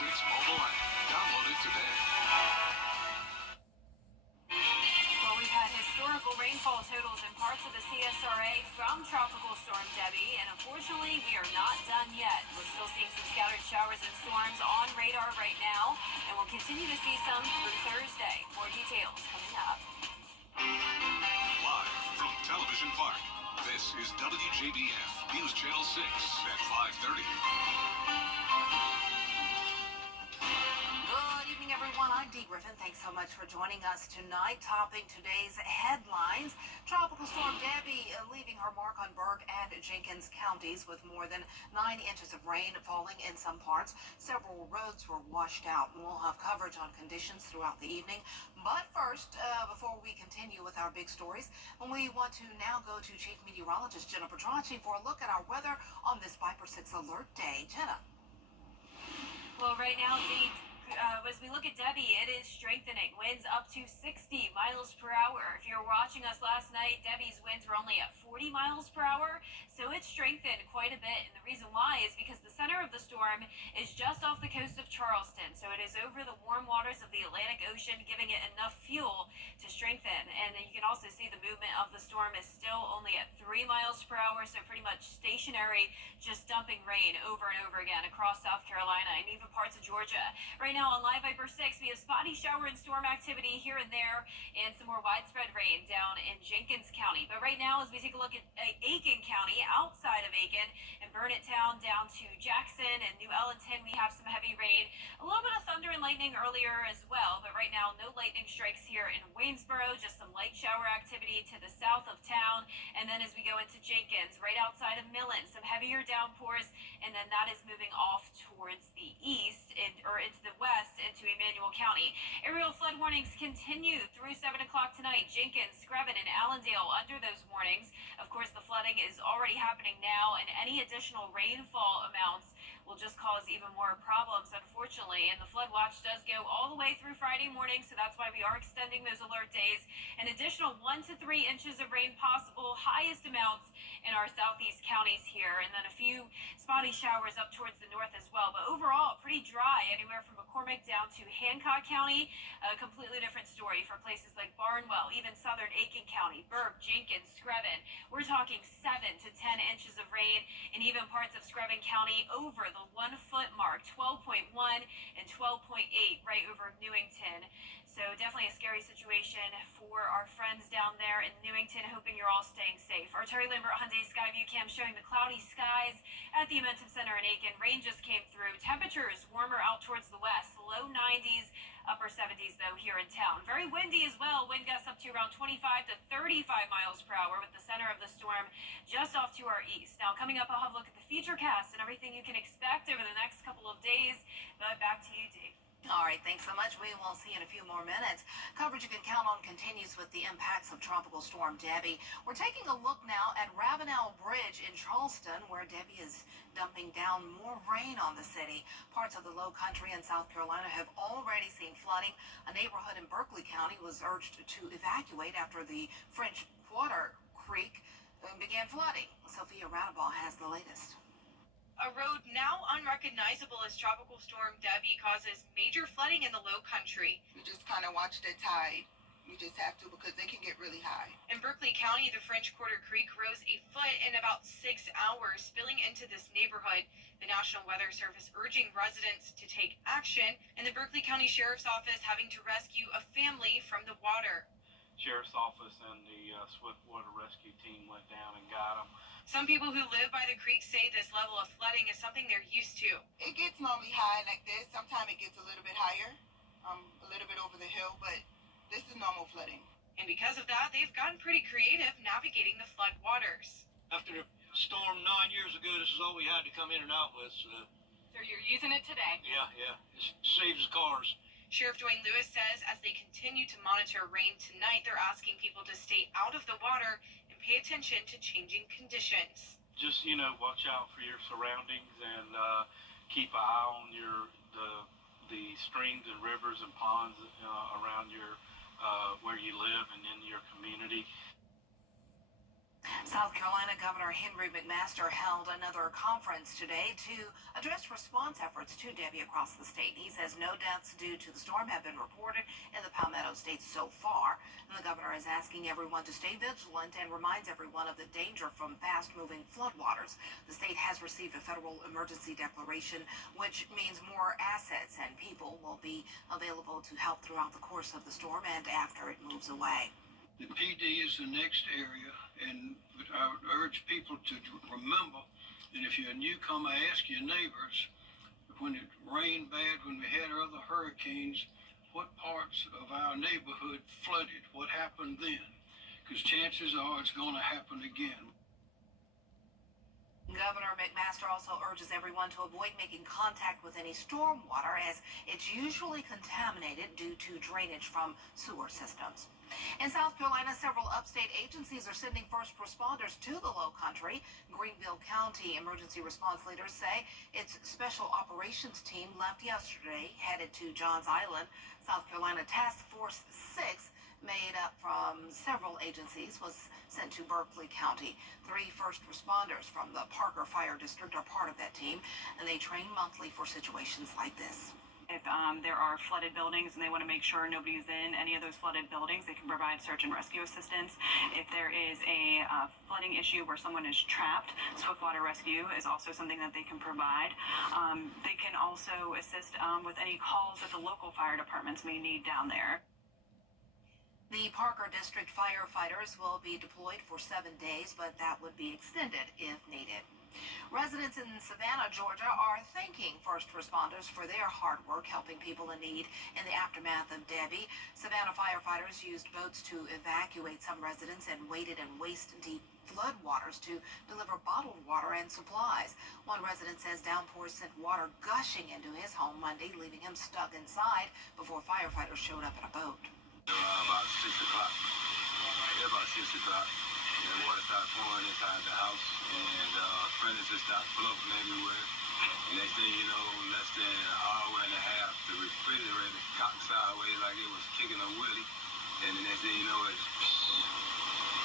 6 mobile app. Download it today. Well, we've had historical rainfall totals in parts of the CSRA from Tropical Storm Debbie, and unfortunately, we are not done yet. We're still seeing some scattered showers and storms on radar right now, and we'll continue to see some through Thursday. More details coming up. Live from Television Park, this is WJBF News Channel 6 at 5:30. Good evening, everyone. I'm Dee Griffin. Thanks so much for joining us tonight. Topping today's headlines, Tropical Storm Debbie leaving her mark on Burke and Jenkins counties with more than 9 inches of rain falling in some parts. Several roads were washed out. We'll have coverage on conditions throughout the evening. But first, before we continue with our big stories, we want to now go to Chief Meteorologist Jenna Petracci for a look at our weather on this Viper 6 Alert Day. Jenna. Well, right now, Dee, as we look at Debbie, it is strengthening. Winds up to 60 miles per hour. If you were watching us last night, Debbie's winds were only at 40 miles per hour, so it's strengthened quite a bit. And the reason why is because the center of the storm is just off the coast of Charleston, so it is over the warm waters of the Atlantic Ocean, giving it enough fuel to strengthen. And you can also see the movement of the storm is still only at 3 miles per hour, so pretty much stationary, just dumping rain over and over again across South Carolina and even parts of Georgia. Right now on Live Viper 6, we have spotty shower and storm activity here and there and some more widespread rain down in Jenkins County. But right now, as we take a look at Aiken County, outside of Aiken and Burnettown down to Jackson and New Ellenton, we have some heavy rain. A little bit of thunder and lightning earlier as well, but right now no lightning strikes here in Waynesboro, just some light shower activity to the south of town. And then as we go into Jenkins, right outside of Millen, some heavier downpours, and then that is moving off towards the east or into the west into Emmanuel County. Aerial flood warnings continue through 7 o'clock tonight. Jenkins, Screven, and Allendale under those warnings. Of course, the flooding is already happening now, and any additional rainfall amounts will just cause even more problems, unfortunately. And the flood watch does go all the way through Friday morning, so that's why we are extending those alert days. An additional 1 to 3 inches of rain possible, highest amounts in our southeast counties here, and then a few spotty showers up towards the north as well. But overall, pretty dry anywhere from McCormick down to Hancock County. A completely different story for places like Barnwell, even southern Aiken County, Burke, Jenkins, Screven. We're talking 7 to 10 inches of rain in even parts of Screven County over the 1 foot mark, 12.1 and 12.8 right over Newington. So definitely a scary situation for our friends down there in Newington, hoping you're all staying safe. Our Terry Lambert Hyundai Skyview cam showing the cloudy skies at the Amentum Center in Aiken. Rain just came through. Temperatures warmer out towards the west, low 90s, upper 70s though here in town. Very windy as well. Wind gusts up to around 25 to 35 miles per hour with the center of the storm just off to our east. Now coming up, I'll have a look at the futurecast and everything you can expect over the next couple of days. But back to you, Dee. All right, thanks so much. We will see you in a few more minutes. Coverage you can count on continues with the impacts of Tropical Storm Debbie. We're taking a look now at Ravenel Bridge in Charleston, where Debbie is dumping down more rain on the city. Parts of the Low Country in South Carolina have already seen flooding. A neighborhood in Berkeley County was urged to evacuate after the French Quarter Creek began flooding. Sophia Radaball has the latest. A road now unrecognizable as Tropical Storm Debbie causes major flooding in the Low Country. We just kind of watch the tide. We just have to because they can get really high. In Berkeley County, the French Quarter Creek rose a foot in about 6 hours, spilling into this neighborhood. The National Weather Service urging residents to take action, and the Berkeley County Sheriff's Office having to rescue a family from the water. Sheriff's Office and the Swift Water Rescue Team went down and got them. Some people who live by the creek say this level of flooding is something they're used to. It gets normally high like this. Sometimes it gets a little bit higher, a little bit over the hill, but this is normal flooding. And because of that, they've gotten pretty creative navigating the flood waters. After the storm 9 years ago, this is all we had to come in and out with. So you're using it today? Yeah. It saves cars. Sheriff Dwayne Lewis says as they continue to monitor rain tonight, they're asking people to stay out of the water and pay attention to changing conditions. Just, watch out for your surroundings and keep an eye on the streams and rivers and ponds around your where you live and in your community. South Carolina Governor Henry McMaster held another conference today to address response efforts to Debbie across the state. He says no deaths due to the storm have been reported in the Palmetto State so far. And the governor is asking everyone to stay vigilant and reminds everyone of the danger from fast-moving floodwaters. The state has received a federal emergency declaration, which means more assets and people will be available to help throughout the course of the storm and after it moves away. The PD is the next area, and I would urge people to remember, and if you're a newcomer, ask your neighbors, when it rained bad, when we had other hurricanes, what parts of our neighborhood flooded, what happened then? Because chances are it's going to happen again. Governor McMaster also urges everyone to avoid making contact with any storm water as it's usually contaminated due to drainage from sewer systems. In South Carolina, several upstate agencies are sending first responders to the Low Country. Greenville County emergency response leaders say its special operations team left yesterday, headed to Johns Island. South Carolina Task Force 6, made up from several agencies, was sent to Berkeley County. 3 first responders from the Parker Fire District are part of that team, and they train monthly for situations like this. If there are flooded buildings and they want to make sure nobody's in any of those flooded buildings, they can provide search and rescue assistance. If there is a flooding issue where someone is trapped, swift water rescue is also something that they can provide. They can also assist with any calls that the local fire departments may need down there. The Parker District firefighters will be deployed for 7 days, but that would be extended if needed. Residents in Savannah, Georgia, are thanking first responders for their hard work helping people in need in the aftermath of Debbie. Savannah firefighters used boats to evacuate some residents and waded in waist-deep floodwaters to deliver bottled water and supplies. One resident says downpours sent water gushing into his home Monday, leaving him stuck inside before firefighters showed up in a boat. About 6 o'clock. Yeah, about 6 o'clock. And the water started pouring inside the house, and furnaces started floating everywhere. Next thing you know, less than an hour and a half, the refrigerator cocked sideways like it was kicking a wheelie. And the next thing you know, it's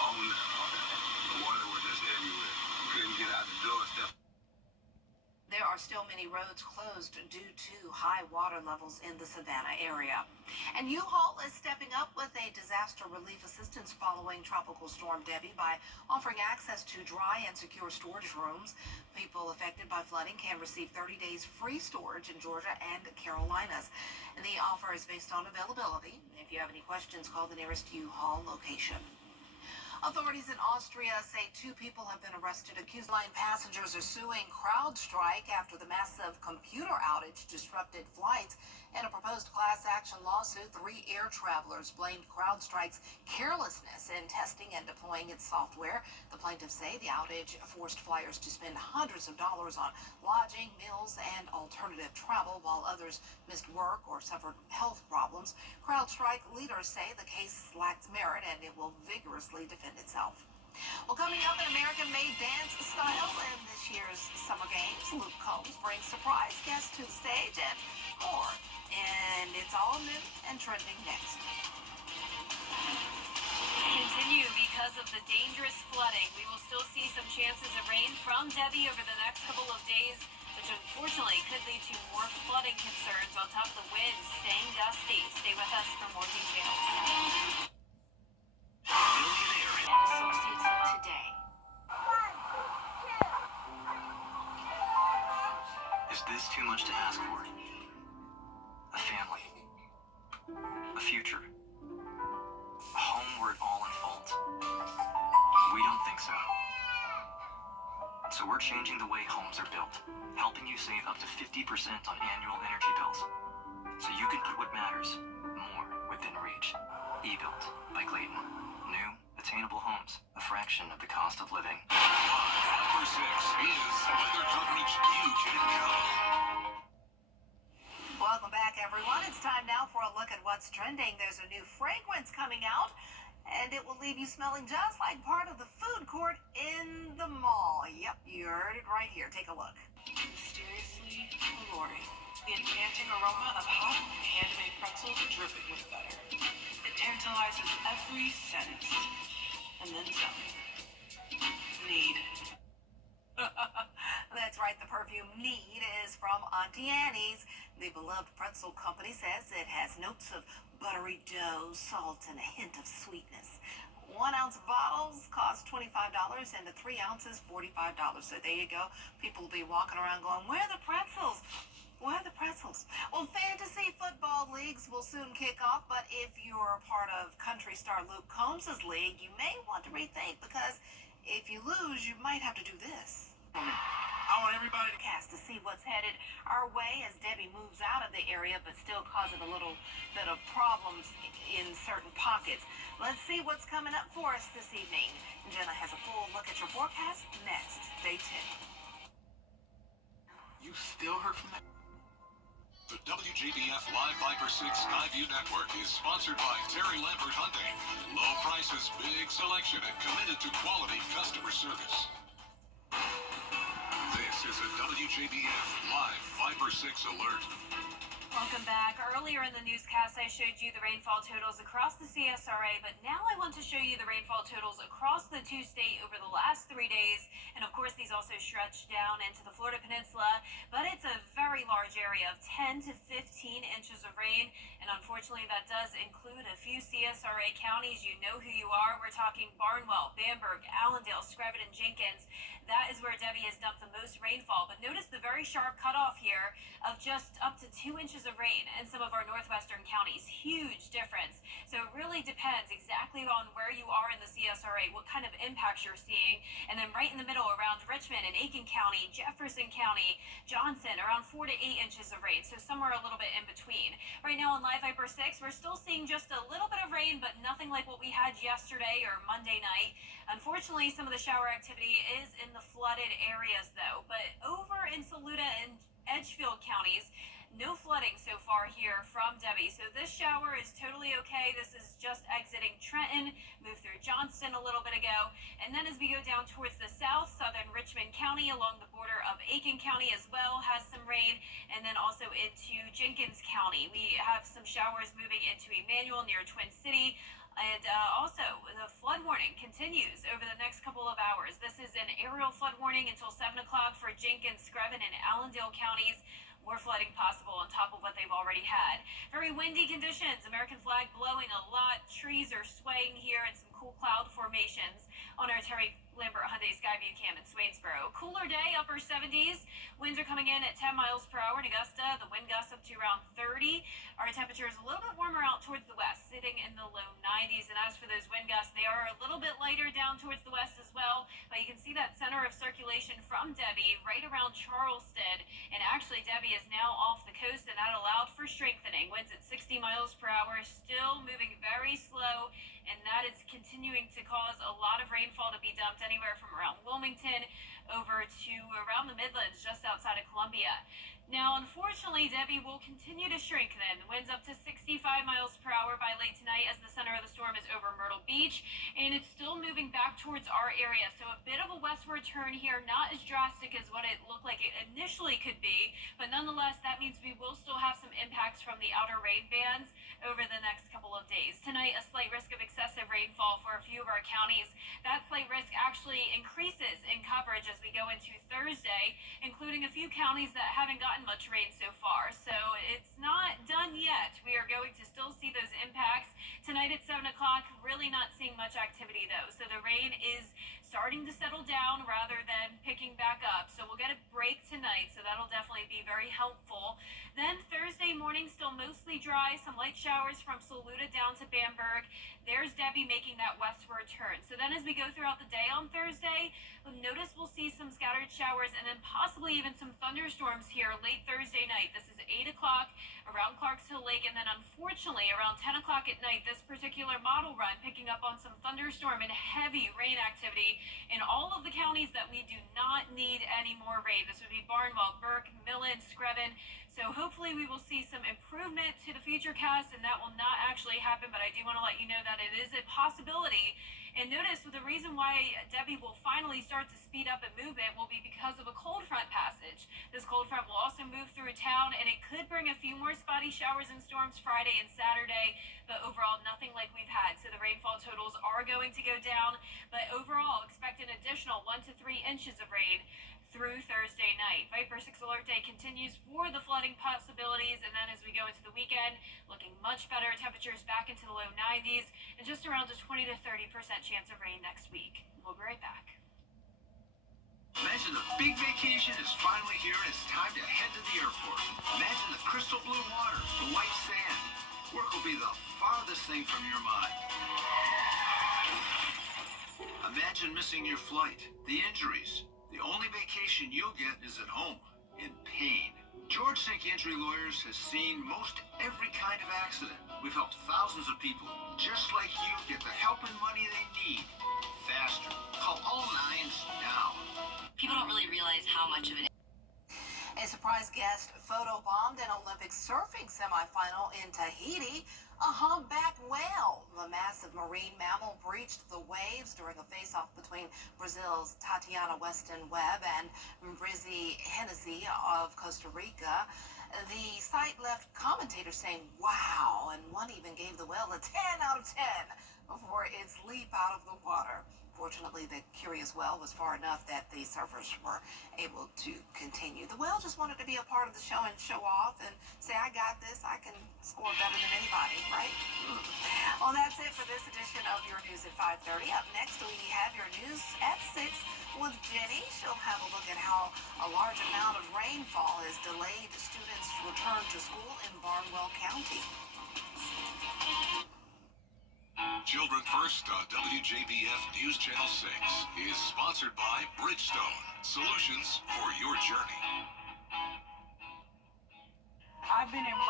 all the water was just everywhere. Couldn't get out the doorstep. There are still many roads closed due to high water levels in the Savannah area. And U-Haul is stepping up with a disaster relief assistance following Tropical Storm Debbie by offering access to dry and secure storage rooms. People affected by flooding can receive 30 days free storage in Georgia and Carolinas. And the offer is based on availability. If you have any questions, call the nearest U-Haul location. Authorities in Austria say 2 people have been arrested accused. Line passengers are suing CrowdStrike after the massive computer outage disrupted flights. In a proposed class action lawsuit, 3 air travelers blamed CrowdStrike's carelessness in testing and deploying its software. The plaintiffs say the outage forced flyers to spend hundreds of dollars on lodging, meals, and alternative travel, while others missed work or suffered health problems. CrowdStrike leaders say the case lacks merit and it will vigorously defend itself. Well, coming up, an American-made dance style in this year's Summer Games. Luke Combs brings surprise guests to the stage and more. And it's all new and trending next. Continue because of the dangerous flooding. We will still see some chances of rain from Debbie over the next couple of days, which unfortunately could lead to more flooding concerns on top of the winds staying gusty. Stay with us for more details. Associates today. Is this too much to ask for? A family. A future. A home where it all unfolds. We don't think so. So we're changing the way homes are built, helping you save up to 50% on annual energy bills. So you can put what matters more within reach. E-Built by Clayton. New, attainable homes, a fraction of the cost of living. Number 6 is weather coverage you can count. Welcome back, everyone. It's time now for a look at what's trending. There's a new fragrance coming out, and it will leave you smelling just like part of the food court in the mall. Yep, you heard it right here. Take a look. Mysteriously alluring. The enchanting aroma of hot, handmade pretzels dripping with butter. It tantalizes every sense, and then some. Need. That's right, the perfume Need is from Auntie Annie's. The beloved pretzel company says it has notes of buttery dough, salt, and a hint of sweetness. 1 ounce bottles cost $25 and the 3 ounces $45. So there you go. People will be walking around going, where are the pretzels? Where are the pretzels? Well, fantasy football leagues will soon kick off, but if you're part of country star Luke Combs' league, you may want to rethink because if you lose, you might have to do this. I want everybody to To see what's headed our way as Debbie moves out of the area, but still causing a little bit of problems in certain pockets. Let's see what's coming up for us this evening. Jenna has a full look at your forecast next. Stay tuned. You still heard from that? The WJBF Live Viper 6 Skyview Network is sponsored by Terry Lambert Hyundai. Low prices, big selection, and committed to quality customer service. This is a WJBF Live Viper 6 alert. Welcome back. Earlier in the newscast, I showed you the rainfall totals across the CSRA, but now I want to show you the rainfall totals across the two-state over the last 3 days. And of course, these also stretch down into the Florida Peninsula, but it's a very large area of 10 to 15 inches of rain. And unfortunately, that does include a few CSRA counties. You know who you are. We're talking Barnwell, Bamberg, Allendale, Screven, and Jenkins. That is where Debbie has dumped the most rainfall. But notice the very sharp cutoff here of just up to 2 inches of rain in some of our northwestern counties. Huge difference. So it really depends exactly on where you are in the CSRA, what kind of impacts you're seeing. And then right in the middle around Richmond and Aiken County, Jefferson County, Johnson, around 4 to 8 inches of rain. So somewhere a little bit in between. Right now on Live Viper 6, we're still seeing just a little bit of rain, but nothing like what we had yesterday or Monday night. Unfortunately, some of the shower activity is in the flooded areas though. But over in Saluda and Edgefield counties, no flooding so far here from Debbie. So this shower is totally okay. This is just exiting Trenton, moved through Johnston a little bit ago. And then as we go down towards the south, southern Richmond County along the border of Aiken County as well has some rain. And then also into Jenkins County. We have some showers moving into Emmanuel near Twin City. And also, the flood warning continues over the next couple of hours. This is an aerial flood warning until 7 o'clock for Jenkins, Screven, and Allendale counties. More flooding possible on top of what they've already had. Very windy conditions. American flag blowing a lot. Trees are swaying here and some cool cloud formations on our Terry Lambert Hyundai Skyview Cam in Swainsboro. Cooler day, upper 70s. Winds are coming in at 10 miles per hour in Augusta. The wind gusts up to around 30. Our temperature is a little bit warmer out towards the west, sitting in the low 90s. And as for those wind gusts, they are a little bit lighter down towards the west as well. But you can see that center of circulation from Debbie right around Charleston. And actually, Debbie is now off the coast, and that allowed for strengthening. Winds at 60 miles per hour, still moving very slow. And that is continuing to cause a lot of rainfall to be dumped anywhere from around Wilmington over to around the Midlands, just outside of Columbia. Now, unfortunately, Debbie will continue to strengthen. Winds up to 65 miles per hour by late tonight as the center of the storm is over Myrtle Beach, and it's still moving back towards our area. So a bit of a westward turn here, not as drastic as what it looked like it initially could be, but nonetheless, that means we will still have some impacts from the outer rain bands over the next couple of days. Tonight, a slight risk of excessive rainfall for a few of our counties. That slight risk actually increases in coverage as we go into Thursday, including a few counties that haven't gotten much rain so far. So it's not done yet. We are going to still see those impacts. Tonight at 7 o'clock, really not seeing much activity though. So the rain is starting to settle down rather than picking back up. So we'll get a break tonight. So that'll definitely be very helpful. Then Thursday morning, still mostly dry. Some light showers from Saluda down to Bamberg. There's Debbie making that westward turn. So then as we go throughout the day on Thursday, notice we'll see some scattered showers and then possibly even some thunderstorms here late Thursday night. This is 8 o'clock around Clarksville Lake, and then unfortunately around 10 o'clock at night, this particular model run picking up on some thunderstorm and heavy rain activity in all of the counties that we do not need any more rain. This would be Barnwell, Burke, Millen, Screven. So hopefully we will see some improvement to the future cast, and that will not actually happen, but I do want to let you know that it is a possibility. And notice the reason why Debbie will finally start to speed up and movement will be because of a cold front passage. This cold front will also move through through town, and it could bring a few more spotty showers and storms Friday and Saturday, but overall nothing like we've had. So the rainfall totals are going to go down, but overall expect an additional 1 to 3 inches of rain through Thursday night. Viper 6 alert day continues for the flooding possibilities, and then as we go into the weekend, looking much better. Temperatures back into the low 90s, and just around a 20 to 30% chance of rain next week. We'll be right back. Imagine the big vacation is finally here and it's time to head to the airport. Imagine the crystal blue water, the white sand. Work will be the farthest thing from your mind. Imagine missing your flight, the injuries. The only vacation you'll get is at home, in pain. George Sink Injury Lawyers has seen most every kind of accident. We've helped thousands of people, just like you, get the help and money they need faster. Call all nines now. People don't really realize how much of an A surprise guest photobombed an Olympic surfing semifinal in Tahiti. A humpback whale, the massive marine mammal, breached the waves during a face-off between Brazil's Tatiana Weston Webb and Brizzy Hennessy of Costa Rica. The site left commentators saying, wow, and one even gave the whale a 10 out of 10 before its leap out of the water. Fortunately, the curious whale was far enough that the surfers were able to continue. The whale just wanted to be a part of the show and show off and say, I got this, I can score better than anybody, right? Well, that's it for this edition of Your News at 5:30. Up next, we have your news at 6 with Jenny. She'll have a look at how a large amount of rainfall has delayed students' return to school in Barnwell County. Children First on WJBF News Channel 6 is sponsored by Bridgestone, solutions for your journey. I've been in